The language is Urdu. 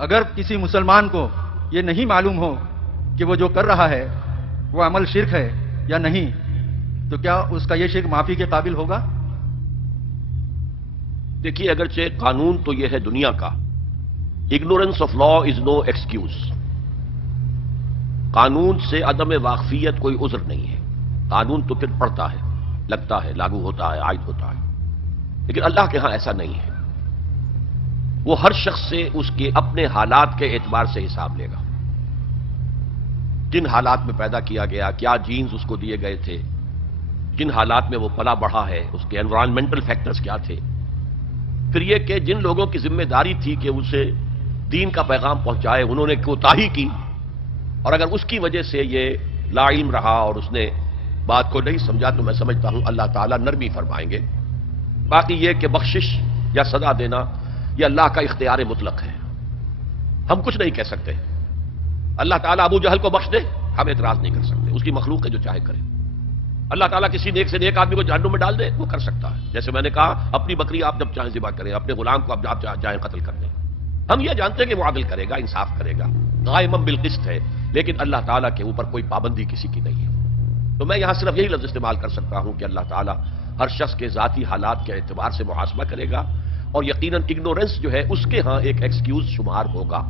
اگر کسی مسلمان کو یہ نہیں معلوم ہو کہ وہ جو کر رہا ہے وہ عمل شرک ہے یا نہیں، تو کیا اس کا یہ شرک معافی کے قابل ہوگا؟ دیکھیے، اگرچہ قانون تو یہ ہے دنیا کا، ignorance of law is no excuse. قانون سے عدم واقفیت کوئی عذر نہیں ہے. قانون تو پھر پڑتا ہے، لگتا ہے، لاگو ہوتا ہے، عائد ہوتا ہے. لیکن اللہ کے ہاں ایسا نہیں ہے. وہ ہر شخص سے اس کے اپنے حالات کے اعتبار سے حساب لے گا. جن حالات میں پیدا کیا گیا، کیا جینز اس کو دیے گئے تھے، جن حالات میں وہ پلا بڑھا ہے، اس کے انوائرمنٹل فیکٹرز کیا تھے. پھر یہ کہ جن لوگوں کی ذمہ داری تھی کہ اسے دین کا پیغام پہنچائے، انہوں نے کوتاہی کی، اور اگر اس کی وجہ سے یہ لا علم رہا اور اس نے بات کو نہیں سمجھا، تو میں سمجھتا ہوں اللہ تعالیٰ نرمی فرمائیں گے. باقی یہ کہ بخشش یا سزا دینا یہ اللہ کا اختیار مطلق ہے. ہم کچھ نہیں کہہ سکتے. اللہ تعالیٰ ابو جہل کو بخش دے، ہم اعتراض نہیں کر سکتے. اس کی مخلوق ہے، جو چاہے کرے. اللہ تعالیٰ کسی نیک سے نیک آدمی کو جہنم میں ڈال دے، وہ کر سکتا ہے. جیسے میں نے کہا، اپنی بکری آپ جب چاہیں ذبح کریں، اپنے غلام کو آپ چاہیں قتل کر دیں. ہم یہ جانتے ہیں کہ وہ عدل کرے گا، انصاف کرے گا، قائما بالقسط ہے. لیکن اللہ تعالیٰ کے اوپر کوئی پابندی کسی کی نہیں ہے. تو میں یہاں صرف یہی لفظ استعمال کر سکتا ہوں کہ اللہ تعالیٰ ہر شخص کے ذاتی حالات کے اعتبار سے محاسبہ کرے گا، اور یقیناً اگنورنس جو ہے اس کے ہاں ایک ایکسکیوز شمار ہوگا.